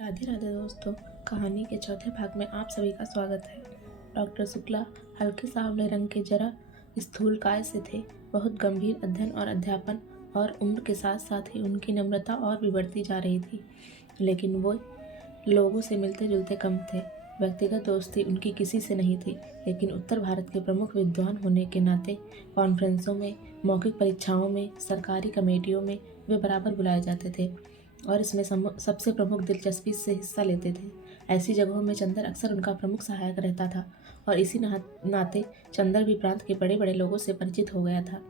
राधे राधे दोस्तों, कहानी के चौथे भाग में आप सभी का स्वागत है। डॉक्टर शुक्ला हल्के सांवले रंग के जरा स्थूलकाय से थे। बहुत गंभीर अध्ययन और अध्यापन और उम्र के साथ साथ ही उनकी नम्रता और भी बढ़ती जा रही थी, लेकिन वो लोगों से मिलते जुलते कम थे। व्यक्तिगत दोस्ती उनकी किसी से नहीं थी, लेकिन उत्तर भारत के प्रमुख विद्वान होने के नाते कॉन्फ्रेंसों में, मौखिक परीक्षाओं में, सरकारी कमेटियों में वे बराबर बुलाए जाते थे और इसमें सबसे प्रमुख दिलचस्पी से हिस्सा लेते थे। ऐसी जगहों में चंदर अक्सर उनका प्रमुख सहायक रहता था और इसी नाते चंदर भी प्रांत के बड़े बड़े लोगों से परिचित हो गया था।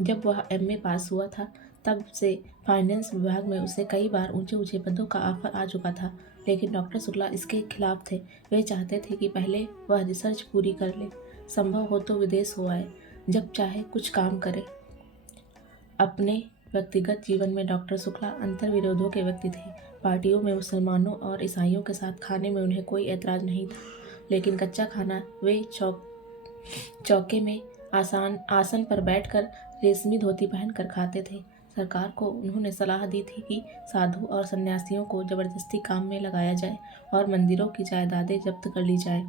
जब वह एमए पास हुआ था तब से फाइनेंस विभाग में उसे कई बार ऊंचे ऊंचे पदों का ऑफर आ चुका था, लेकिन डॉक्टर शुक्ला इसके खिलाफ थे। वे चाहते थे कि पहले वह रिसर्च पूरी कर ले, संभव हो तो विदेश हो आए, जब चाहे कुछ काम करे। अपने व्यक्तिगत जीवन में डॉक्टर शुक्ला अंतर्विरोधों के व्यक्ति थे। पार्टियों में मुसलमानों और ईसाइयों के साथ खाने में उन्हें कोई ऐतराज नहीं था, लेकिन कच्चा खाना वे चौके में आसन पर बैठकर रेशमी धोती पहनकर खाते थे। सरकार को उन्होंने सलाह दी थी कि साधु और सन्यासियों को जबरदस्ती काम में लगाया जाए और मंदिरों की जायदादें जब्त कर ली जाए,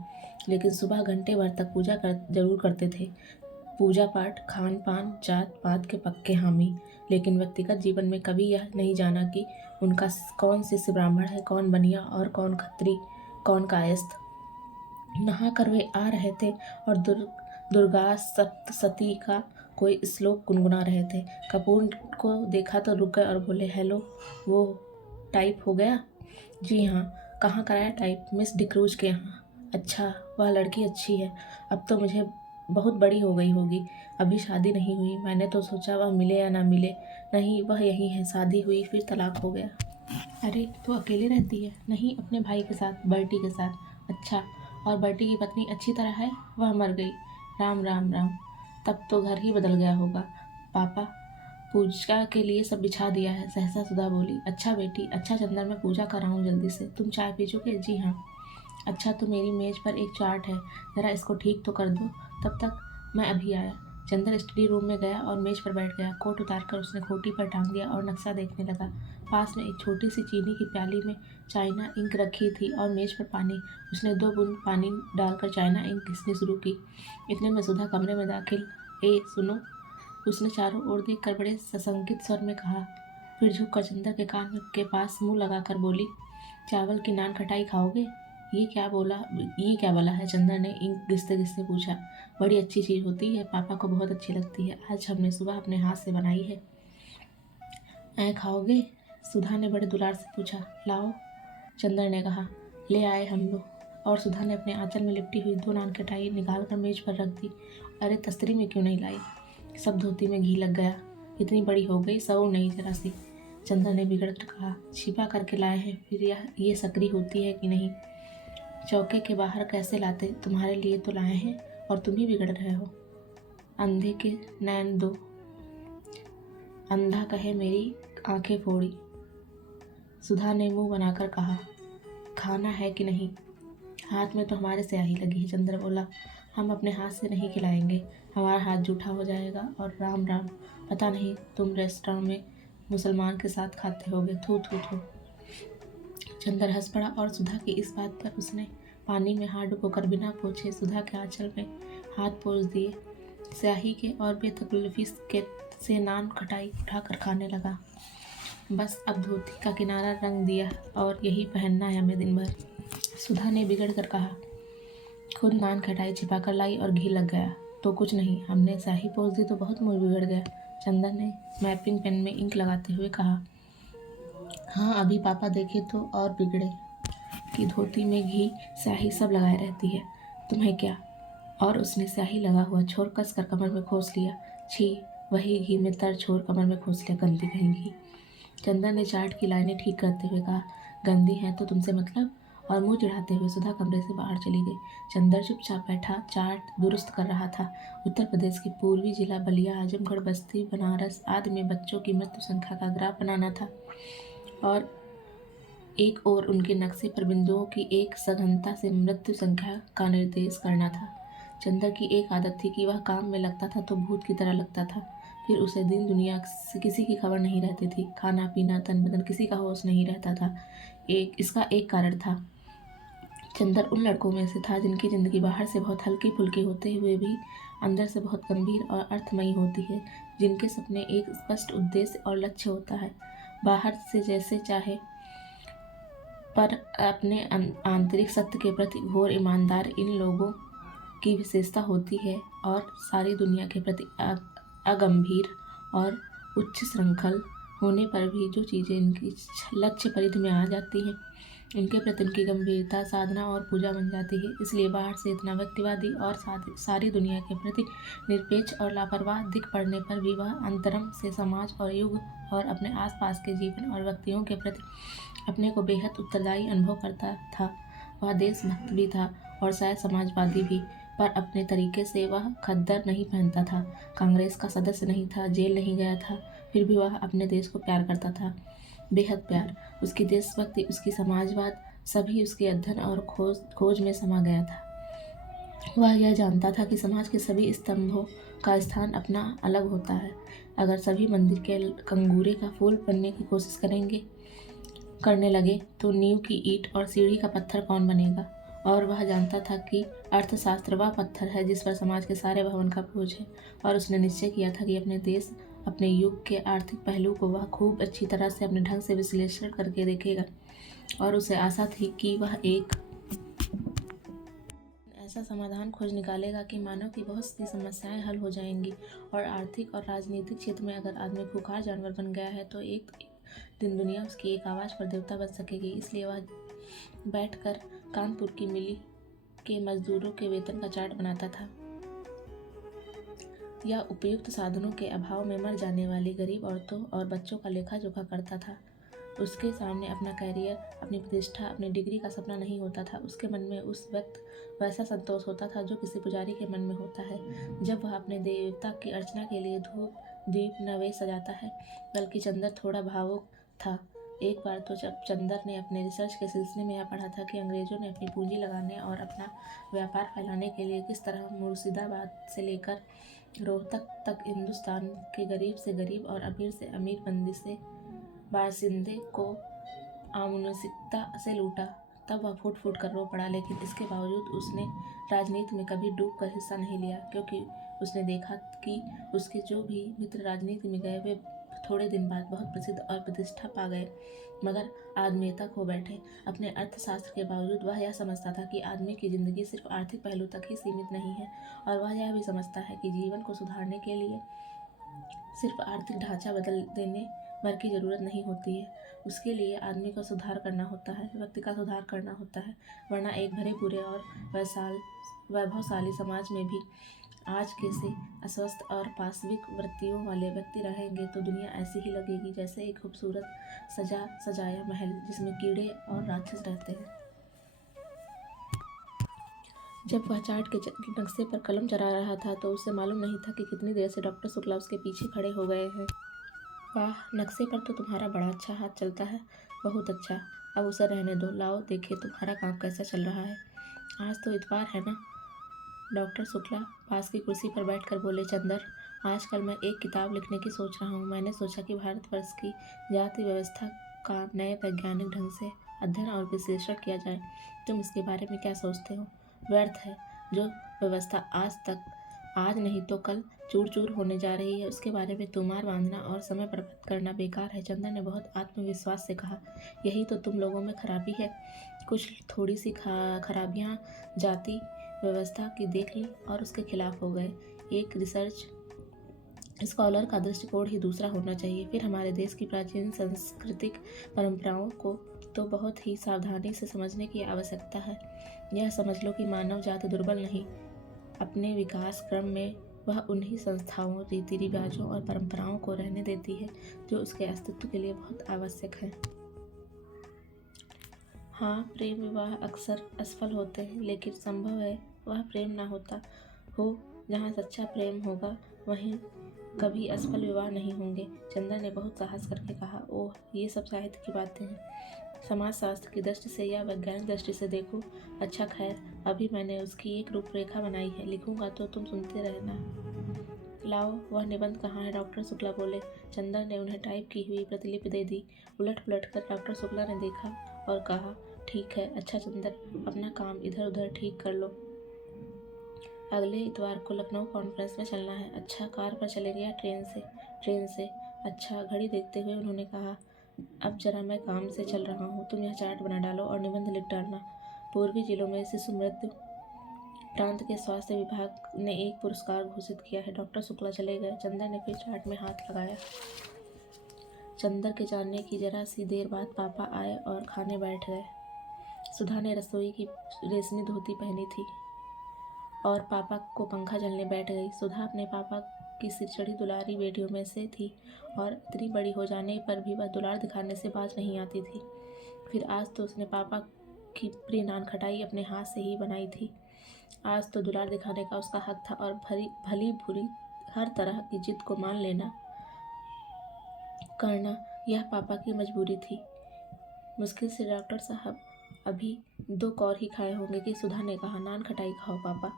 लेकिन सुबह घंटे भर तक पूजा जरूर करते थे। पूजा पाठ, खान पान, जात पात के पक्के हामी, लेकिन व्यक्तिगत जीवन में कभी यह नहीं जाना कि उनका कौन शिष्य ब्राह्मण है, कौन बनिया और कौन खत्री, कौन कायस्थ। नहा कर वे आ रहे थे और दुर्गा सप्तशती का कोई श्लोक गुनगुना रहे थे। कपूर को देखा तो रुक गए और बोले, हेलो, वो टाइप हो गया? जी हाँ। कहाँ कराया टाइप? मिस डिक्रूज के यहाँ। अच्छा, वह लड़की अच्छी है। अब तो मुझे बहुत बड़ी हो गई होगी, अभी शादी नहीं हुई। मैंने तो सोचा वह मिले या ना मिले। नहीं, वह यही है। शादी हुई फिर तलाक हो गया। अरे, तो अकेले रहती है? नहीं, अपने भाई के साथ, बर्टी के साथ। अच्छा, और बर्टी की पत्नी अच्छी तरह है? वह मर गई। राम राम राम, तब तो घर ही बदल गया होगा। पापा, पूजा के लिए सब बिछा दिया है, सहसा सुधा बोली। अच्छा बेटी, अच्छा चंदर, मैं पूजा कराऊं जल्दी से। तुम चाय पी चुके? जी हाँ। अच्छा, तो मेरी मेज पर एक चार्ट है, ज़रा इसको ठीक तो कर दो। तब तक मैं अभी आया। चंदर स्टडी रूम में गया और मेज पर बैठ गया। कोट उतारकर उसने खोटी पर टांग दिया और नक्शा देखने लगा। पास में एक छोटी सी चीनी की प्याली में चाइना इंक रखी थी और मेज पर पानी। उसने 2 बूंद पानी डालकर चाइना इंक घिसनी शुरू की। इतने में सुधा कमरे में दाखिल। ए सुनो, उसने चारों ओर देखकर बड़े सशंकित स्वर में कहा। फिर झुककर चंदर के कान के पास मुंह लगाकर बोली, चावल की नान खटाई खाओगे? ये क्या बोला है? चंदर ने इंक घिसते घिसते पूछा। बड़ी अच्छी चीज़ होती है, पापा को बहुत अच्छी लगती है। आज हमने सुबह अपने हाथ से बनाई है। ऐ खाओगे? सुधा ने बड़े दुलार से पूछा। लाओ, चंदर ने कहा। ले आए हम लोग, और सुधा ने अपने आंचल में लिपटी हुई 2 नान खटाई निकाल कर मेज पर रख दी। अरे, तस्तरी में क्यों नहीं लाई? सब धोती में घी लग गया। इतनी बड़ी हो गई, सऊ नहीं जरा सी। चंदर ने बिगड़ कर कहा। छिपा करके लाए हैं, फिर ये सकरी होती है कि नहीं? चौके के बाहर कैसे लाते? तुम्हारे लिए तो लाए हैं और तुम ही बिगड़ रहे हो। अंधे के नैन दो, अंधा कहे मेरी आंखें फोड़ी। सुधा ने मुंह बनाकर कहा। खाना है कि नहीं? हाथ में तो हमारे स्याही लगी है। चंद्र बोला। हम अपने हाथ से नहीं खिलाएंगे, हमारा हाथ जूठा हो जाएगा। और राम राम, पता नहीं तुम रेस्टोरेंट में मुसलमान के साथ खाते होगे। थू थू थू। चंदर हंस पड़ा और सुधा की इस बात पर उसने पानी में हाथ डुबोकर बिना पूछे सुधा के आंचल में हाथ पोंछ दिए। स्याही के और बेतकल्लुफ़ी के से नान खटाई उठाकर खाने लगा। बस अब धोती का किनारा रंग दिया और यही पहनना है हमें दिन भर। सुधा ने बिगड़ कर कहा। खुद नान खटाई छिपा कर लाई और घी लग गया तो कुछ नहीं, हमने स्याही पोंछ दी तो बहुत मुँह बिगड़ गया। चंदर ने मैपिंग पेन में इंक लगाते हुए कहा। हाँ, अभी पापा देखे तो और बिगड़े कि धोती में घी स्याही सब लगाए रहती है, तुम्हें क्या? और उसने स्याही लगा हुआ छोर कस कर कमर में खोस लिया। छी, वही घी में तर छोर कमर में खोस लिया, गंदी कहेंगी। चंदन ने चार्ट की लाइनें ठीक करते हुए कहा। गंदी हैं तो तुमसे मतलब? और मुंह चिढ़ाते हुए सुधा कमरे से बाहर चली गई। चंदर चुपचाप बैठा चार्ट दुरुस्त कर रहा था। उत्तर प्रदेश के पूर्वी जिला बलिया, आजमगढ़, बस्ती, बनारस आदि में बच्चों की मृत्यु संख्या का ग्राफ बनाना था और एक ओर उनके नक्शे पर बिंदुओं की एक सघनता से मृत्यु संख्या का निर्देश करना था। चंदर की एक आदत थी कि वह काम में लगता था तो भूत की तरह लगता था। फिर उसे दिन दुनिया से किसी की खबर नहीं रहती थी। खाना पीना तन बदन किसी का होश नहीं रहता था। इसका एक कारण था। चंदर उन लड़कों में से था जिनकी जिंदगी बाहर से बहुत हल्की फुल्की होते हुए भी अंदर से बहुत गंभीर और अर्थमयी होती है, जिनके सपने एक स्पष्ट उद्देश्य और लक्ष्य होता है। बाहर से जैसे चाहे पर अपने आंतरिक सत्य के प्रति घोर ईमानदार इन लोगों की विशेषता होती है, और सारी दुनिया के प्रति अगंभीर और उच्च श्रृंखल होने पर भी जो चीज़ें इनकी लक्ष्य परिधि में आ जाती हैं, इनके प्रति उनकी गंभीरता साधना और पूजा बन जाती है। इसलिए बाहर से इतना व्यक्तिवादी और सारी दुनिया के प्रति निरपेक्ष और लापरवाह दिख पड़ने पर भी वह अंतरंग से समाज और युग और अपने आसपास के जीवन और व्यक्तियों के प्रति अपने को बेहद उत्तरदायी अनुभव करता था। वह देशभक्त भी था और शायद समाजवादी भी, पर अपने तरीके से वह खद्दर नहीं पहनता था, कांग्रेस का सदस्य नहीं था, जेल नहीं गया था, फिर भी वह अपने देश को प्यार करता था, बेहद प्यार। उसकी देशभक्ति, उसकी समाजवाद, सभी उसके अध्ययन और खोज में समा गया था। वह यह जानता था कि समाज के सभी स्तंभों का स्थान अपना अलग होता है। अगर सभी मंदिर के कंगूरे का फूल बनने की कोशिश करने लगे तो नींव की ईंट और सीढ़ी का पत्थर कौन बनेगा। और वह जानता था कि अर्थशास्त्र वह पत्थर है जिस पर समाज के सारे भवन का बोझ है, और उसने निश्चय किया था कि अपने देश, अपने युग के आर्थिक पहलू को वह खूब अच्छी तरह से अपने ढंग से विश्लेषण करके देखेगा, और उसे आशा थी कि वह एक ऐसा समाधान खोज निकालेगा कि मानव की बहुत सी समस्याएं हल हो जाएंगी, और आर्थिक और राजनीतिक क्षेत्र में अगर आदमी खुखार जानवर बन गया है तो एक दिन दुनिया उसकी एक आवाज़ पर देवता बन सकेगी। इसलिए वह बैठकर कानपुर की मिली के मजदूरों के वेतन का चार्ट बनाता था, या उपयुक्त साधनों के अभाव में मर जाने वाली गरीब औरतों और बच्चों का लेखा जोखा करता था। उसके सामने अपना कैरियर, अपनी प्रतिष्ठा, अपनी डिग्री का सपना नहीं होता था। उसके मन में उस वक्त वैसा संतोष होता था जो किसी पुजारी के मन में होता है जब वह अपने देवता की अर्चना के लिए धूप दीप नवेद सजाता है। बल्कि चंदर थोड़ा भावुक था। एक बार तो जब चंदर ने अपने रिसर्च के सिलसिले में यह पढ़ा था कि अंग्रेज़ों ने अपनी पूंजी लगाने और अपना व्यापार फैलाने के लिए किस तरह मुर्शिदाबाद से लेकर रोहतक तक हिंदुस्तान के गरीब से गरीब और अमीर से अमीर बाशिंदे को आमुन्सिकता से लूटा, तब वह फूट फूट कर रो पड़ा। लेकिन इसके बावजूद उसने राजनीति में कभी डूब कर हिस्सा नहीं लिया, क्योंकि उसने देखा कि उसके जो भी मित्र राजनीति में गए वे थोड़े दिन बाद बहुत प्रसिद्ध और प्रतिष्ठा पा गए, मगर आदमीयता खो बैठे। अपने अर्थशास्त्र के बावजूद वह यह समझता था कि आदमी की जिंदगी सिर्फ आर्थिक पहलू तक ही सीमित नहीं है, और वह यह भी समझता है कि जीवन को सुधारने के लिए सिर्फ आर्थिक ढांचा बदल देने भर की ज़रूरत नहीं होती है। उसके लिए आदमी का सुधार करना होता है, व्यक्ति का सुधार करना होता है, वरना एक भरे पूरे और वैभवशाली समाज में भी आज के से अस्वस्थ और पाशविक वृत्तियों वाले व्यक्ति रहेंगे तो दुनिया ऐसी ही लगेगी जैसे एक खूबसूरत सजाया महल जिसमें कीड़े और राक्षस रहते हैं। जब वह चार्ट के नक्शे पर कलम चला रहा था तो उसे मालूम नहीं था कि कितनी देर से डॉक्टर शुक्ला उसके पीछे खड़े हो गए हैं। वाह, नक्शे पर तो तुम्हारा बड़ा अच्छा हाथ चलता है। बहुत अच्छा, अब उसे रहने दो। लाओ देखे तुम्हारा काम कैसा चल रहा है। आज तो इतवार है ना। डॉक्टर शुक्ला पास की कुर्सी पर बैठकर बोले, चंदर, आजकल मैं एक किताब लिखने की सोच रहा हूँ। मैंने सोचा कि भारतवर्ष की जाति व्यवस्था का नए वैज्ञानिक ढंग से अध्ययन और विश्लेषण किया जाए। तुम इसके बारे में क्या सोचते हो? व्यर्थ है। जो व्यवस्था आज नहीं तो कल चूर चूर होने जा रही है, उसके बारे में तुमार बांधना और समय बर्बाद करना बेकार है। चंदर ने बहुत आत्मविश्वास से कहा, यही तो तुम लोगों में खराबी है। कुछ थोड़ी सी खराबियाँ जाति व्यवस्था की देख ली और उसके खिलाफ हो गए। एक रिसर्च स्कॉलर का दृष्टिकोण ही दूसरा होना चाहिए। फिर हमारे देश की प्राचीन सांस्कृतिक परंपराओं को तो बहुत ही सावधानी से समझने की आवश्यकता है। यह समझ लो कि मानव जाति दुर्बल नहीं, अपने विकास क्रम में वह उन्हीं संस्थाओं, रीति रिवाजों और परंपराओं को रहने देती है जो उसके अस्तित्व के लिए बहुत आवश्यक है। हाँ, प्रेम विवाह अक्सर असफल होते हैं, लेकिन संभव है वह प्रेम ना होता हो। जहाँ सच्चा प्रेम होगा वहीं कभी असफल विवाह नहीं होंगे। चंदर ने बहुत साहस करके कहा, ओह, ये सब साहित्य की बातें हैं। समाजशास्त्र की दृष्टि से या वैज्ञानिक दृष्टि से देखो। अच्छा, खैर, अभी मैंने उसकी एक रूपरेखा बनाई है, लिखूंगा तो तुम सुनते रहना। लाओ, वह निबंध कहाँ है? डॉक्टर शुक्ला बोले। चंदर ने उन्हें टाइप की हुई प्रतिलिपि दे दी। उलट पुलट कर डॉक्टर शुक्ला ने देखा और कहा, ठीक है। अच्छा चंदर, अपना काम इधर उधर ठीक कर लो। अगले इतवार को लखनऊ कॉन्फ्रेंस में चलना है। अच्छा, कार पर चलेंगे या ट्रेन से? ट्रेन से। अच्छा। घड़ी देखते हुए उन्होंने कहा, अब जरा मैं काम से चल रहा हूँ, तुम यह चार्ट बना डालो और निबंध लिख डालना। पूर्वी जिलों में शिशु मृत्यु प्रांत के स्वास्थ्य विभाग ने एक पुरस्कार घोषित किया है। डॉक्टर शुक्ला चले गए। चंदर ने फिर चार्ट में हाथ लगाया। चंदर के जाने की जरा सी देर बाद पापा आए और खाने बैठ गए। सुधा ने रसोई की रेशमी धोती पहनी थी और पापा को पंखा झलने बैठ गई। सुधा अपने पापा की सिरचढ़ी दुलारी बेटियों में से थी और इतनी बड़ी हो जाने पर भी वह दुलार दिखाने से बाज नहीं आती थी। फिर आज तो उसने पापा की प्रिय नान खटाई अपने हाथ से ही बनाई थी। आज तो दुलार दिखाने का उसका हक था और भली बुरी हर तरह की जिद को मान लेना करना यह पापा की मजबूरी थी। मुश्किल से डॉक्टर साहब अभी 2 कौर ही खाए होंगे कि सुधा ने कहा, नान खटाई खाओ पापा।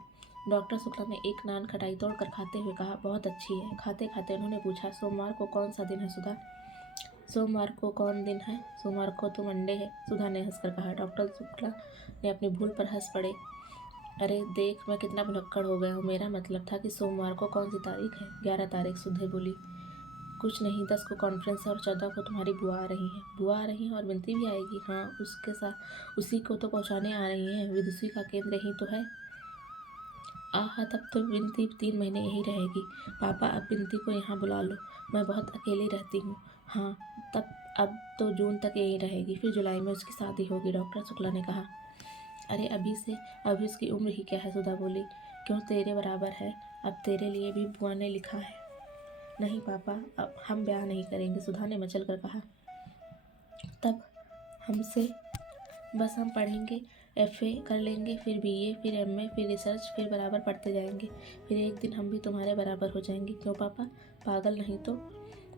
डॉक्टर शुक्ला ने एक नान खटाई तोड़कर खाते हुए कहा, बहुत अच्छी है। खाते खाते उन्होंने पूछा, सोमवार को कौन सा दिन है सुधा? सोमवार को कौन दिन है? सोमवार को तो मंडे है, सुधा ने हंसकर कहा। डॉक्टर शुक्ला ने अपनी भूल पर हंस पड़े। अरे देख, मैं कितना भुलक्कड़ हो गया हूँ। मेरा मतलब था कि सोमवार को कौन सी तारीख है? 11 तारीख, सुधे बोली। कुछ नहीं, 10 को कॉन्फ्रेंस है और 14 को तुम्हारी बुआ आ रही हैं। बुआ आ रही हैं और विनती भी आएगी? हाँ, उसके साथ उसी को तो पहुँचाने आ रही हैं। विदुषी का केंद्र ही तो है। आहा, तब तो विनती 3 महीने यही रहेगी। पापा, अब विनती को यहाँ बुला लो, मैं बहुत अकेली रहती हूँ। हाँ, तब अब तो जून तक यही रहेगी, फिर जुलाई में उसकी शादी होगी, डॉक्टर शुक्ला ने कहा। अरे अभी उसकी उम्र ही क्या है? सुधा बोली। क्यों, तेरे बराबर है। अब तेरे लिए भी बुआ ने लिखा है। नहीं पापा, अब हम ब्याह नहीं करेंगे, सुधा ने मचल कर कहा। तब हमसे बस हम पढ़ेंगे, FA कर लेंगे, फिर BA, फिर MA, फिर रिसर्च, फिर बराबर पढ़ते जाएंगे। फिर एक दिन हम भी तुम्हारे बराबर हो जाएंगे। क्यों पापा, पागल नहीं तो?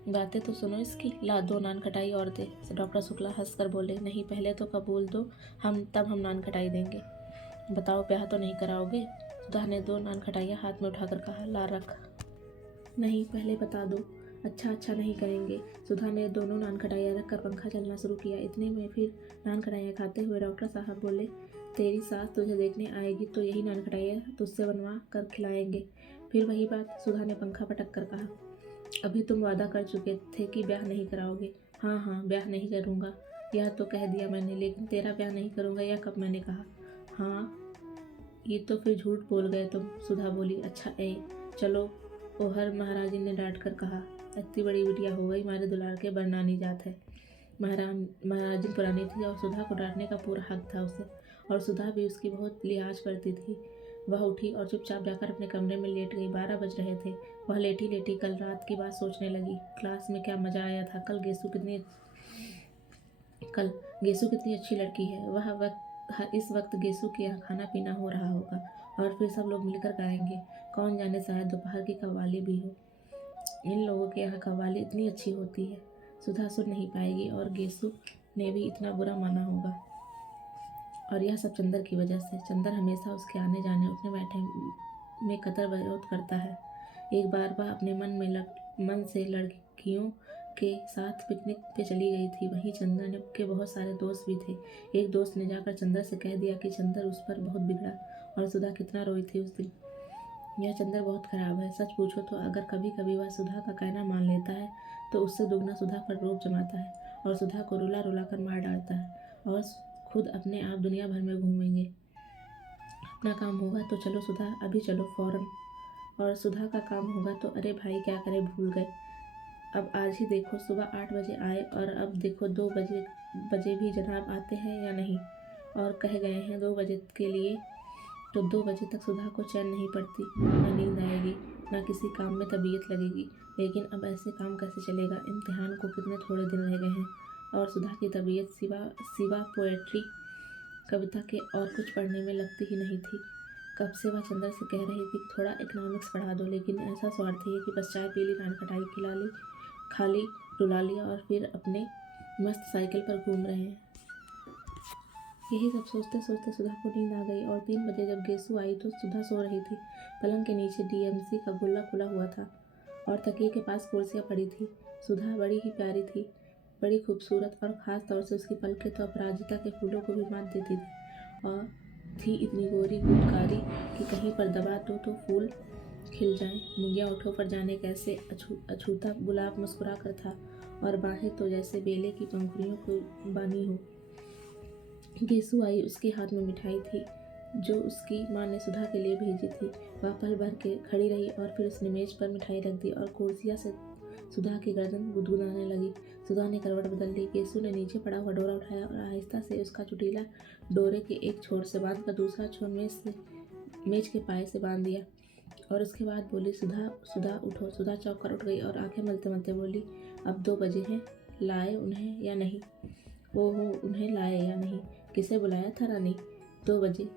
बातें तो सुनो इसकी। ला, 2 नान खटाई और दे। डॉक्टर शुक्ला हंसकर बोले, नहीं, पहले तो कबूल दो, तब हम नान खटाई देंगे। बताओ, ब्याह तो नहीं कराओगे? सुधा ने 2 नान खटाइयाँ हाथ में उठाकर कहा, ला रख। नहीं, पहले बता दो। अच्छा नहीं करेंगे। सुधा ने दोनों नान खटाइयाँ रखकर पंखा चलना शुरू किया। इतने में फिर नान खटाइयाँ खाते हुए डॉक्टर साहब बोले, तेरी सास तुझे देखने आएगी तो यही नान खटाइयाँ तुझसे बनवा कर खिलाएंगे। फिर वही बात, सुधा ने पंखा पटक कर कहा। अभी तुम वादा कर चुके थे कि ब्याह नहीं कराओगे। हाँ, ब्याह नहीं करूँगा, यह तो कह दिया मैंने, लेकिन तेरा ब्याह नहीं करूँगा यह कब मैंने कहा? हाँ, ये तो फिर झूठ बोल गए तुम, सुधा बोली। अच्छा चलो, ओहर महाराजी ने डांट कर कहा। इतनी बड़ी बिटिया हो गई, मारे दुलार के बरनानी जात है। महाराजी पुरानी थी और सुधा को डांटने का पूरा हक था उसे, और सुधा भी उसकी बहुत लिहाज करती थी। वह उठी और चुपचाप जाकर अपने कमरे में लेट गई। 12 बज रहे थे। वह लेटी लेटी कल रात की बात सोचने लगी। क्लास में क्या मजा आया था। कल गेसु कितनी अच्छी लड़की है। इस वक्त गेसु के यहाँ खाना पीना हो रहा होगा और फिर सब लोग मिलकर गाएंगे। कौन जाने, शायद दोपहर की कव्वाली भी हो। इन लोगों के यहाँ कव्वाली इतनी अच्छी होती है। सुधा सुन नहीं पाएगी और गेसु ने भी इतना बुरा माना होगा। और यह सब चंदर की वजह से। चंदर हमेशा उसके आने जाने, उठने बैठने में कतर विरोध करता है। एक बार वह अपने मन से लड़कियों के साथ पिकनिक पे चली गई थी। वहीं चंदर के बहुत सारे दोस्त भी थे। एक दोस्त ने जाकर चंदर से कह दिया कि चंदर उस पर बहुत बिगड़ा और सुधा कितना रोई थी उस दिन। यह चंदर बहुत खराब है। सच पूछो तो अगर कभी कभी वह सुधा का कहना मान लेता है तो उससे दुगना सुधा पर रोब जमाता है और सुधा को रुला रुला कर मार डालता है और खुद अपने आप दुनिया भर में घूमेंगे। अपना काम होगा तो चलो सुधा, अभी चलो फौरन। और सुधा का काम होगा तो अरे भाई क्या करें, भूल गए। अब आज ही देखो, सुबह 8 बजे आए और अब देखो 2 बजे भी जनाब आते हैं या नहीं, और कह गए हैं 2 बजे के लिए, तो 2 बजे तक सुधा को चैन नहीं पड़ती, न नींद आएगी, न किसी काम में तबीयत लगेगी। लेकिन अब ऐसे काम कैसे चलेगा? इम्तिहान को कितने थोड़े दिन रह गए हैं और सुधा की तबीयत सिवा पोएट्री कविता के और कुछ पढ़ने में लगती ही नहीं थी। कब से वह चंदर से कह रही थी थोड़ा इकोनॉमिक्स पढ़ा दो, लेकिन ऐसा स्वार्थी है कि बस चाय पी ली, नान खटाई खा ली, रुला लिया और फिर अपने मस्त साइकिल पर घूम रहे हैं। यही सब सोचते सोचते सुधा को नींद आ गई और 3 बजे जब गेसु आई तो सुधा सो रही थी। पलंग के नीचे DMC का गुल्ला खुला हुआ था और तकिए के पास कुर्सियाँ पड़ी थी। सुधा बड़ी ही प्यारी थी, बड़ी खूबसूरत, और ख़ास तौर से उसकी पलकें तो अपराजिता के फूलों को भी मात देती थी, और थी इतनी गोरी गुलकारी कि कहीं पर दबा दो तो फूल खिल जाएं। मुंगिया ओठों पर जाने कैसे अछूता गुलाब मुस्कुरा कर था, और बाहें तो जैसे बेले की पंखुड़ियों को बानी हो। गेसु आई, उसके हाथ में मिठाई थी जो उसकी माँ ने सुधा के लिए भेजी थी। वह पल भर के खड़ी रही और फिर उसने मेज पर मिठाई रख दी और कुर्सिया से सुधा की गर्दन गुदगुदाने लगी। सुधा ने करवट बदल ली। गेसु ने नीचे पड़ा हुआ डोरा उठाया और आहिस्ता से उसका चुटीला डोरे के एक छोर से बांधकर दूसरा छोर मेज के पाए से बांध दिया, और उसके बाद बोली, सुधा सुधा उठो। सुधा चौंक कर उठ गई और आंखें मलते मलते बोली, अब 2 बजे हैं, लाए उन्हें या नहीं? ओहो, उन्हें लाए या नहीं? किसे बुलाया था रानी? 2 बजे,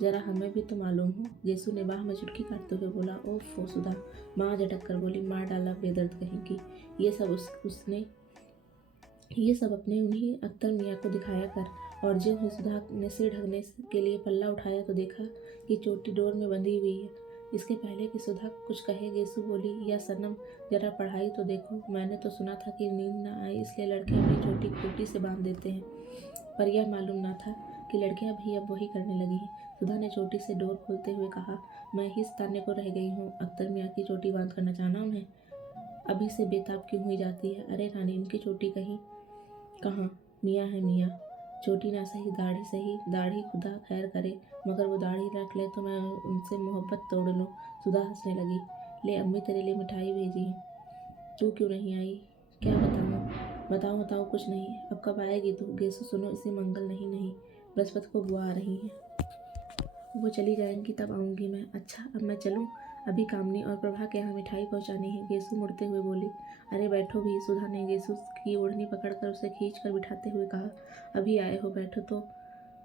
जरा हमें भी तो मालूम हो। गेसु ने बाह में चुटकी काटते हुए बोला। ओफो सुधा, माँ झटक कर बोली, मार डाला बेदर्द कहेगी। ये सब अपने उन्हीं अख्तर मियाँ को दिखाया कर। और जो ही सुधा ने सिर ढकने के लिए पल्ला उठाया तो देखा कि चोटी डोर में बंधी हुई है। इसके पहले कि सुधा कुछ कहे, गेसु बोली, या सनम, जरा पढ़ाई तो देखो। मैंने तो सुना था कि नींद न आए इसलिए लड़के अपनी चोटी खूंटी से बांध देते हैं, पर यह मालूम न था कि लड़कियां भी अब वही करने लगी हैं। सुधा ने चोटी से डोर खोलते हुए कहा, मैं हिस ताने को रह गई हूँ। अख्तर मियाँ की चोटी बांध कर नचाना उन्हें अभी से बेताब क्यों हुई जाती है? अरे रानी, इनकी चोटी कहीं कहाँ, मियाँ है मियाँ। चोटी ना सही, दाढ़ी खुदा खैर करे, मगर वो दाढ़ी रख ले तो मैं उनसे मोहब्बत तोड़ लूँ। सुधा हंसने लगी। ले, अम्मी तेरे लिए मिठाई भेजी है, तू क्यों नहीं आई? क्या बताऊँ? बताऊँ कुछ नहीं। अब कब आएगी तू? गेसु सुनो, इसे मंगल नहीं, बृहस्पति को बुआ आ रही है। वो चली जाएंगी तब आऊँगी मैं। अच्छा, अब मैं चलूँ? अभी कामनी और प्रभा के यहाँ मिठाई पहुँचानी है। गेसु मुड़ते हुए बोली। अरे बैठो भी। सुधा ने गेसु की ओढ़नी पकड़कर उसे खींच कर बिठाते हुए कहा, अभी आए हो, बैठो तो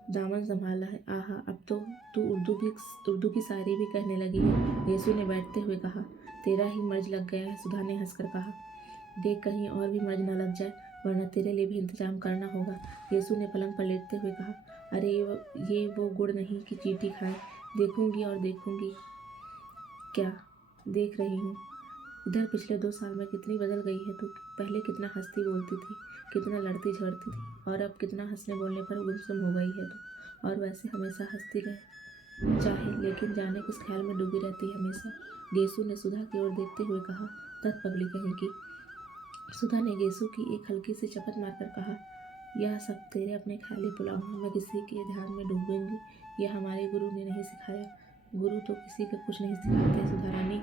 दामन संभाला है। आहा, अब तो तू उर्दू की शायरी भी कहने लगी है। गेसु ने बैठते हुए कहा। तेरा ही मर्ज लग गया है, सुधा ने हंसकर कहा। देख कहीं और भी मर्ज न लग जाए, वरना तेरे लिए भी इंतजाम करना होगा। गेसु ने पलंग पर लेटते हुए कहा। अरे ये वो गुड़ नहीं कि चींटी खाए। देखूंगी और देखूंगी। क्या देख रही हूँ? इधर पिछले 2 साल में कितनी बदल गई है तू। पहले कितना हंसती बोलती थी, कितना लड़ती झगड़ती थी, और अब कितना हंसने बोलने पर गुमसुम हो गई है तू। और वैसे हमेशा हंसती रहे चाहे, लेकिन जाने किस ख्याल में डूबी रहती है हमेशा। गेसु ने सुधा की ओर देखते हुए कहा। तत पगली कहेगी। सुधा ने गेसु की एक हल्की सी चपत मारकर कहा, यह सब तेरे अपने ख्याली पुलाव हैं। मैं किसी के ध्यान में डूबूंगी, यह हमारे गुरु ने नहीं सिखाया। गुरु तो किसी को कुछ नहीं सिखाते सुधा रानी।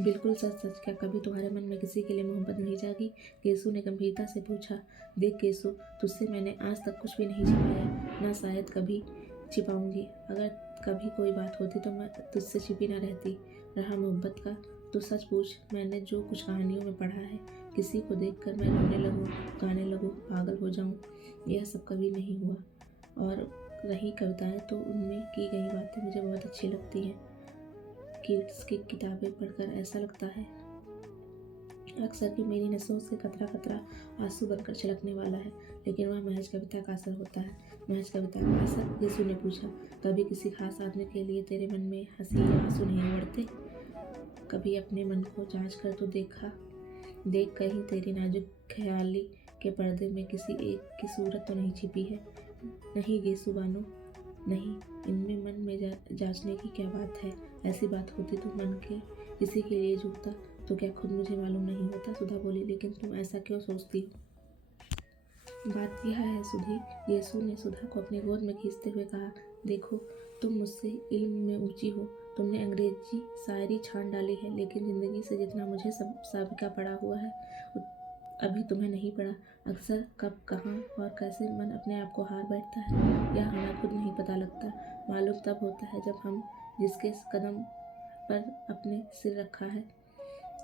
बिल्कुल सच सच। क्या कभी तुम्हारे मन में किसी के लिए मोहब्बत नहीं जागी? गेसु ने गंभीरता से पूछा। देख गेसु, तुझसे मैंने आज तक कुछ भी नहीं छिपाया, ना शायद कभी छिपाऊंगी। अगर कभी कोई बात होती तो मैं तुझसे छिपी ना रहती। रहा मोहब्बत का, तो सच पूछ। मैंने जो कुछ कहानियों में पढ़ा है, किसी को देखकर मैं रोने लगूं, गाने लगूं, पागल हो जाऊं, यह सब कभी नहीं हुआ। और रही कविताएं, तो उनमें की गई बातें मुझे बहुत अच्छी लगती हैं। किड्स की किताबें पढ़कर ऐसा लगता है अक्सर कि मेरी नसों से कतरा कतरा आंसू बनकर छलकने वाला है, लेकिन वह महज कविता का असर होता है। महज कविता का असर? यीशु ने पूछा। कभी किसी खास आदमी के लिए तेरे मन में हंसी या आंसू नहीं उमड़ते? कभी अपने मन को जांच कर तो देख कहीं तेरी नाजुक ख्याली के पर्दे में किसी एक की सूरत तो नहीं छिपी है? नहीं गेसु बानो, नहीं। इनमें मन में जांचने की क्या बात है? ऐसी बात होती तो मन के किसी के लिए झुकता तो क्या खुद मुझे मालूम नहीं होता? सुधा बोली। लेकिन तुम ऐसा क्यों सोचती हो? बात यह है सुधी, यीशु ने सुधा को अपनी गोद में खींचते हुए कहा, देखो तुम मुझसे इल्म में ऊंची हो। तुमने अंग्रेजी शायरी छान डाली है, लेकिन ज़िंदगी से जितना मुझे सब साबिका पड़ा हुआ है अभी तुम्हें नहीं पड़ा। अक्सर कब कहाँ और कैसे मन अपने आप को हार बैठता है, यह हमें खुद नहीं पता लगता। मालूम तब होता है जब हम जिसके कदम पर अपने सिर रखा है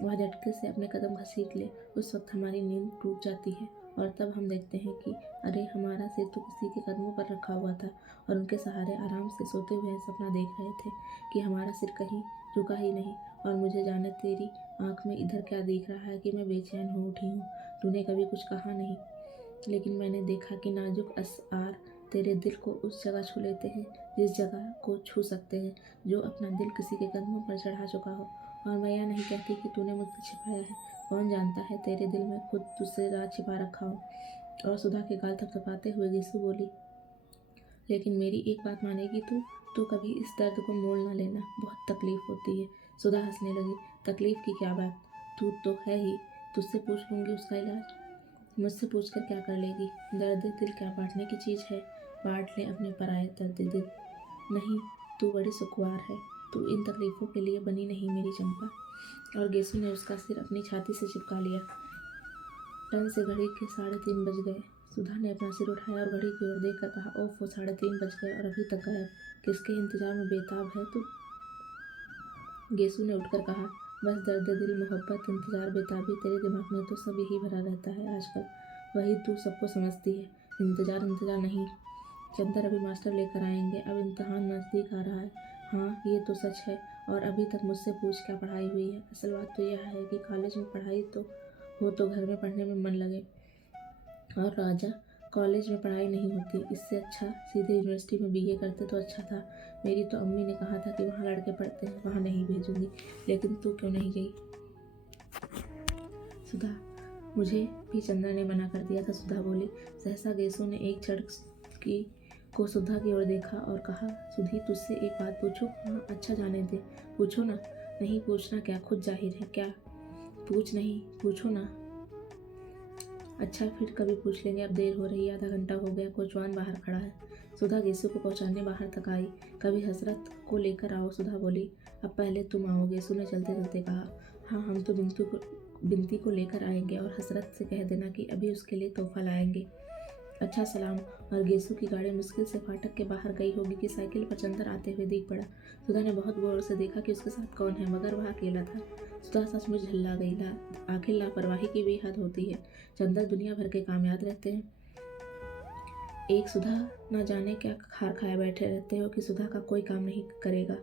वह झटके से अपने कदम घसीट ले। उस वक्त हमारी नींद टूट जाती है और तब हम देखते हैं कि अरे हमारा सिर तो किसी के कदमों पर रखा हुआ था और उनके सहारे आराम से सोते हुए सपना देख रहे थे कि हमारा सिर कहीं झुका ही नहीं। और मुझे जाने तेरी आँख में इधर क्या दिख रहा है कि मैं बेचैन हो उठी हूँ। तूने कभी कुछ कहा नहीं, लेकिन मैंने देखा कि नाजुक असआर तेरे दिल को उस जगह छू लेते हैं जिस जगह को छू सकते हैं जो अपना दिल किसी के कदमों पर चढ़ा चुका हो। और मैं यह नहीं कहती कि तूने मुझसे छिपाया है। कौन जानता है तेरे दिल में खुद तुझसे राज छिपा रखा हो। और सुधा के गाल थपथपाते हुए गेसु बोली, लेकिन मेरी एक बात मानेगी तू? तो कभी इस दर्द को मोल ना लेना, बहुत तकलीफ होती है। सुधा हंसने लगी। तकलीफ की क्या बात, तू तो है ही, तुझसे पूछ लूँगी उसका इलाज। मुझसे पूछकर क्या कर लेगी? दर्द दिल क्या बांटने की चीज़ है? बांट ले अपने पराये दर्द दिल। नहीं, तू बड़ी सुखवार है, तू इन तकलीफ़ों के लिए बनी नहीं मेरी चंपा। और गेसु ने उसका सिर अपनी छाती से चिपका लिया। टन से घड़ी के 3:30 बज गए। सुधा ने अपना सिर उठाया और घड़ी की ओर देखकर कहा, ओफ, वो 3:30 बज गए और अभी तक गायब। किसके इंतजार में बेताब है तू? गेसु ने उठकर कहा, बस दर्द दिल, मोहब्बत, इंतजार, बेताबी, तेरे दिमाग में तो सब यही भरा रहता है आजकल। वही तू सबको समझती है। इंतजार इंतजार नहीं, चंदर अभी मास्टर लेकर आएंगे, अब इम्तहान नज़दीक आ रहा है। हाँ, ये तो सच है। और अभी तक मुझसे पूछ क्या पढ़ाई हुई है। असल बात तो यह है कि कॉलेज में पढ़ाई तो हो तो घर में पढ़ने में मन लगे। और राजा, कॉलेज में पढ़ाई नहीं होती, इससे अच्छा सीधे यूनिवर्सिटी में बीए करते तो अच्छा था। मेरी तो अम्मी ने कहा था कि वहाँ लड़के पढ़ते हैं, वहाँ नहीं भेजूंगी, लेकिन तू क्यों नहीं गई? सुधा, मुझे भी चंद्र ने मना कर दिया था, सुधा बोली। सहसा गेसु ने एक झटकी को सुधा की ओर देखा और कहा, सुधी, तुझसे एक बात पूछूं? हाँ, अच्छा, जाने दे, पूछो ना। नहीं पूछना क्या, खुद जाहिर है। क्या? पूछ नहीं, पूछो ना। अच्छा, फिर कभी पूछ लेंगे, अब देर हो रही है, आधा घंटा हो गया, कोचवान बाहर खड़ा है। सुधा गेसु को पहुंचाने बाहर तक आई। कभी हसरत को लेकर आओ, सुधा बोली। अब पहले तुम आओ, गेसु ने चलते चलते कहा। हाँ, हम तो बिनती को लेकर आएंगे और हसरत से कह देना कि अभी उसके लिए तोहफा लाएंगे। अच्छा, सलाम। और गेसु की गाड़ी मुश्किल से फाटक के बाहर गई होगी कि साइकिल पर चंदर आते हुए दिख पड़ा। सुधा ने बहुत गौर से देखा कि उसके साथ कौन है, मगर वह अकेला था। सुधा सचमुच झल्ला गई। आखिर लापरवाही की भी हद होती है। चंदर दुनिया भर के काम याद रहते हैं। एक सुधा न जाने क्या खार खाए बैठे रहते हो कि सुधा का कोई काम नहीं करेगा।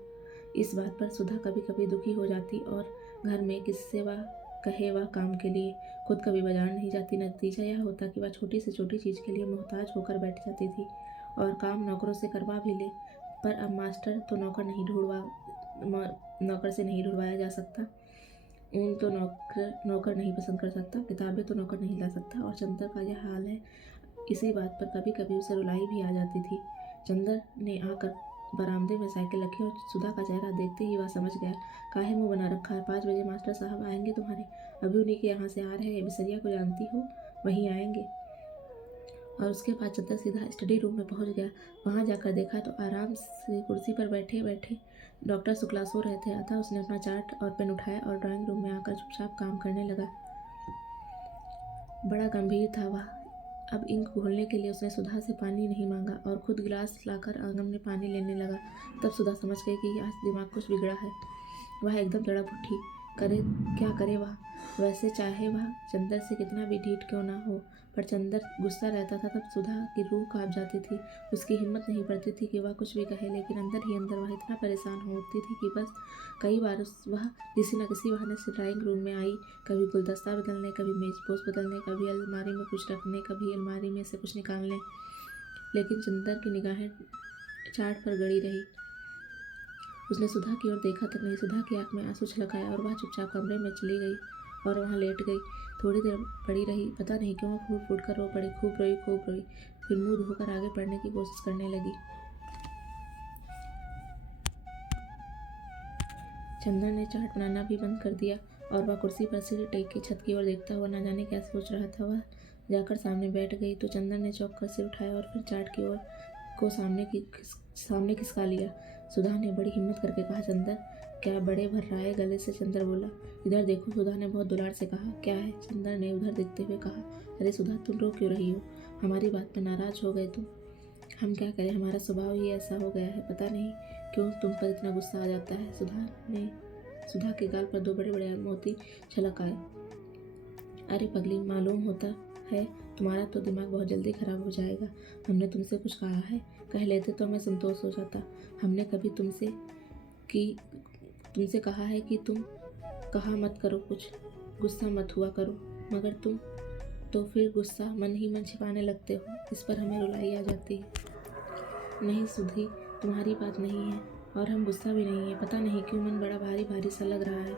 इस बात पर सुधा कभी कभी दुखी हो जाती और घर में किससे वह कहे वह काम के लिए। खुद कभी बाजार नहीं जाती। नतीजा यह होता कि वह छोटी से छोटी चीज़ के लिए मोहताज होकर बैठ जाती थी और काम नौकरों से करवा भी ले। पर अब मास्टर तो नौकर से नहीं ढूंढवाया जा सकता। ऊन तो नौकर नहीं पसंद कर सकता, किताबें तो नौकर नहीं ला सकता। और चंदर का यह हाल है। इसी बात पर कभी कभी उसे रुलाई भी आ जाती थी। चंदर ने आकर बरामदे में साइकिल रखी और सुधा का चेहरा देखते ही वह समझ गया। काहे मुंह बना रखा है? 5 बजे मास्टर साहब आएंगे तुम्हारे, अभी उन्हीं के यहाँ से आ रहे हैं। बिसरिया को जानती हो, वहीं आएंगे। और उसके बाद चंदर सीधा स्टडी रूम में पहुंच गया। वहां जाकर देखा तो आराम से कुर्सी पर बैठे बैठे डॉक्टर शुक्ला सो रहे थे। अतः उसने अपना चार्ट और पेन उठाया और ड्राइंग रूम में आकर चुपचाप काम करने लगा। बड़ा गंभीर था वह। अब इंक घोलने के लिए उसने सुधा से पानी नहीं मांगा और खुद गिलास लाकर आंगन में पानी लेने लगा। तब सुधा समझ गई कि आज दिमाग कुछ बिगड़ा है। वह एकदम तड़प उठी। करे क्या करे वह? वैसे चाहे वह चंदर से कितना भी ढीठ क्यों ना हो, पर चंदर गुस्सा रहता था तब सुधा की रूह कांप जाती थी। उसकी हिम्मत नहीं पड़ती थी कि वह कुछ भी कहे, लेकिन अंदर ही अंदर वह इतना परेशान हो उठती थी कि बस। कई बार वह किसी न किसी बहाने से ड्राइंग रूम में आई, कभी गुलदस्ता बदलने, कभी मेज पोस्ट बदलने, कभी अलमारी में कुछ रखने, कभी अलमारी में से कुछ निकालने। लेकिन चंदर की निगाहें चार्ट पर गड़ी रही। उसने सुधा की ओर देखा तक नहीं। सुधा की आंख में आंसू छलक आया और वह चुपचाप कमरे में चली गई और वहां लेट गई। थोड़ी देर पड़ी रही। पता नहीं क्यों वह फूट फूट कर रो पड़ी। खूब रोई। फिर मुंह धोकर आगे पढ़ने की कोशिश करने लगी। चंदर ने चार्ट बनाना भी बंद कर दिया और वह कुर्सी पर सिर टेक के छत की ओर देखता हुआ न जाने क्या सोच रहा था। वह जाकर सामने बैठ गई तो चंदर ने चौंक कर सिर उठाया और फिर चार्ट की ओर को सामने खिसका लिया। सुधा ने बड़ी हिम्मत करके कहा, चंदर, क्या बड़े भर रहा है गले से? चंदर बोला, इधर देखो। सुधा ने बहुत दुलार से कहा। क्या है? चंदर ने उधर देखते हुए कहा। अरे सुधा, तुम रो क्यों रही हो? हमारी बात पर नाराज हो गए तुम? हम क्या करें, हमारा स्वभाव ही ऐसा हो गया है। पता नहीं क्यों तुम पर इतना गुस्सा आ जाता है। सुधा के गाल पर 2 बड़े बड़े मोती छलक आए। अरे पगली, मालूम होता है तुम्हारा तो दिमाग बहुत जल्दी खराब हो जाएगा। हमने तुमसे कुछ कहा है? कह लेते तो हमें संतोष हो जाता। हमने कभी तुमसे कहा है कि तुम कहा मत करो कुछ, गुस्सा मत हुआ करो, मगर तुम तो फिर गुस्सा मन ही मन छिपाने लगते हो। इस पर हमें रुलाई आ जाती है। नहीं सुधी, तुम्हारी बात नहीं है और हम गुस्सा भी नहीं है। पता नहीं क्यों मन बड़ा भारी भारी सा लग रहा है।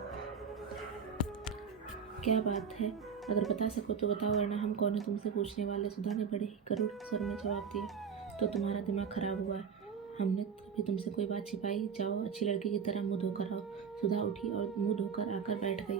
क्या बात है? अगर बता सको तो बताओ, वरना हम कौन है तुमसे पूछने वाले। सुधा ने बड़े ही करुण स्वर में जवाब दिया। तो तुम्हारा दिमाग खराब हुआ है। हमने कभी तुमसे कोई बात छिपाई? जाओ अच्छी लड़की की तरह मुंह धोकर आओ। सुधा उठी और मुंह धोकर आकर बैठ गई।